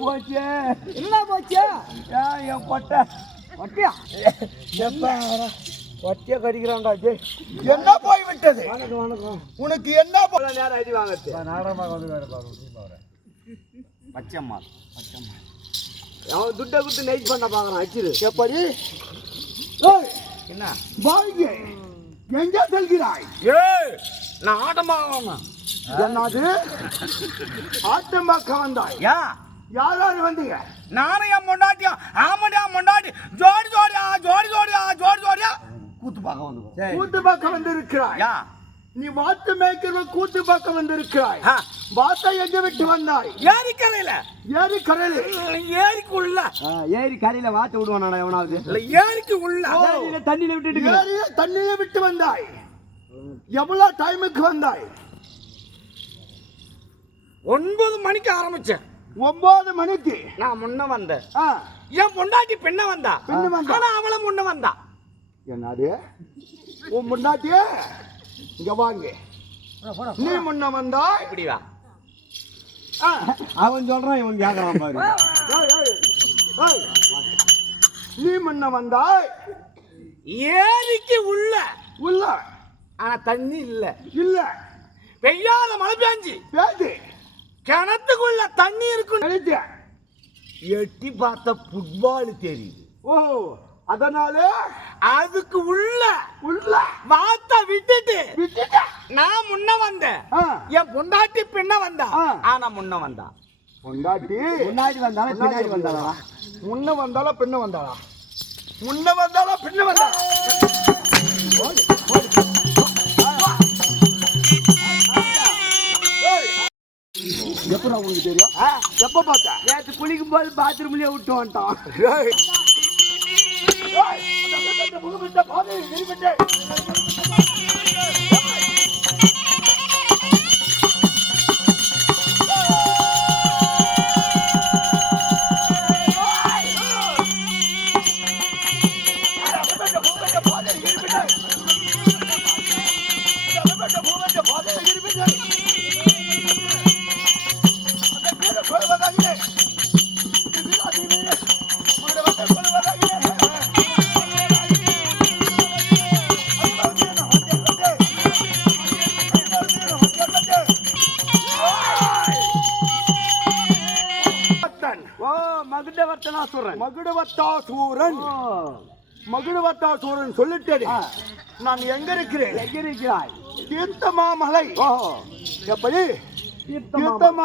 போச்சு என்ன போச்சு என் கொட்டை கொட்டையா கொட்டையை கடிக்கிறான்டா என்ன போய் விட்டது வணக்கம் வணக்கம் உனக்கு என்ன போல நேரம் அடி வாங்கறது நாடகமாக வந்து வேறு பார்க்குறேன் பச்சைம்மா அவன் துட்டை கொடுத்து நெய்ட் பண்ண பார்க்குறான் அச்சிரு எப்படி என்ன பாய்க்கு எங்கே செல்கிறாய் நான் ஆட்டமாக என்னது ஆட்டமாக வந்தாய் யார் வந்தீங்க நானும் என் பொண்டாட்டியா ஆமாடியா பொண்டாட்டி ஜோடி ஜோடியா ஜோடி ஜோடியா ஜோடி ஜோடியா கூத்து பார்க்க வந்து கூத்து பார்க்க வந்து இருக்கிறாய் நீ வாத்து மேய்க்கிறவன் கூத்து பார்க்க வந்து இருக்கிறாய் வாத்தை எங்க விட்டு வந்தாய் ஏரிக்கரையில ஏரிக்குள்ள ஏரிக்கரையில வாத்து விடுவானா எவனாவது இல்ல ஏரிக்கு உள்ள தண்ணியில விட்டுட்டு தண்ணியில விட்டு வந்தாய் எவ்வளவு டைமுக்கு வந்தாய் 9 மணிக்கு ஆரம்பிச்சேன் 9 மணிக்கு நான் முன்ன வந்தேன் என் பொண்டாட்டி பெண்ண வந்தா ஆனா அவள முன்ன வந்தா என்னது உன் பொண்டாட்டிய இங்க வாங்க நீ முன்ன வந்தா இப்படி வா அவன் சொல்றான் இவன் கேக்குறான் பாரு நீ முன்ன வந்தா ஏரிக்கு உள்ள ஆனா தண்ணி இல்ல பெய்யாத மழை பேஞ்சு கிணத்துக்குள்ள தண்ணி இருக்கு எட்டி பார்த்த ஃபுட்பால் தெரியுது ஓ அதனால அதுக்கு உள்ள வாத்த விட்டுட்டு நான் முன்ன வந்தேன் என் பொண்டாட்டி பின்ன வந்தா ஆனா முன்ன வந்தா பொண்டாட்டி முன்னாடி வந்தாலும் பின்னாடி வந்தாளா முன்ன வந்தாலும் பின்ன வந்தாளா முன்ன வந்தாலும் பின்ன வந்தாளா எப்படா உங்களுக்கு தெரியும் எப்ப பார்த்தா நேற்று குளிக்கும் போது பாத்ரூம்லயே விட்டு வந்துட்டான் மகுடவத்தாசூரன் சொல்லிட்டேன் நான் எங்க இருக்கிறேன் தீர்த்தமாமலை எப்படி தீர்த்தமா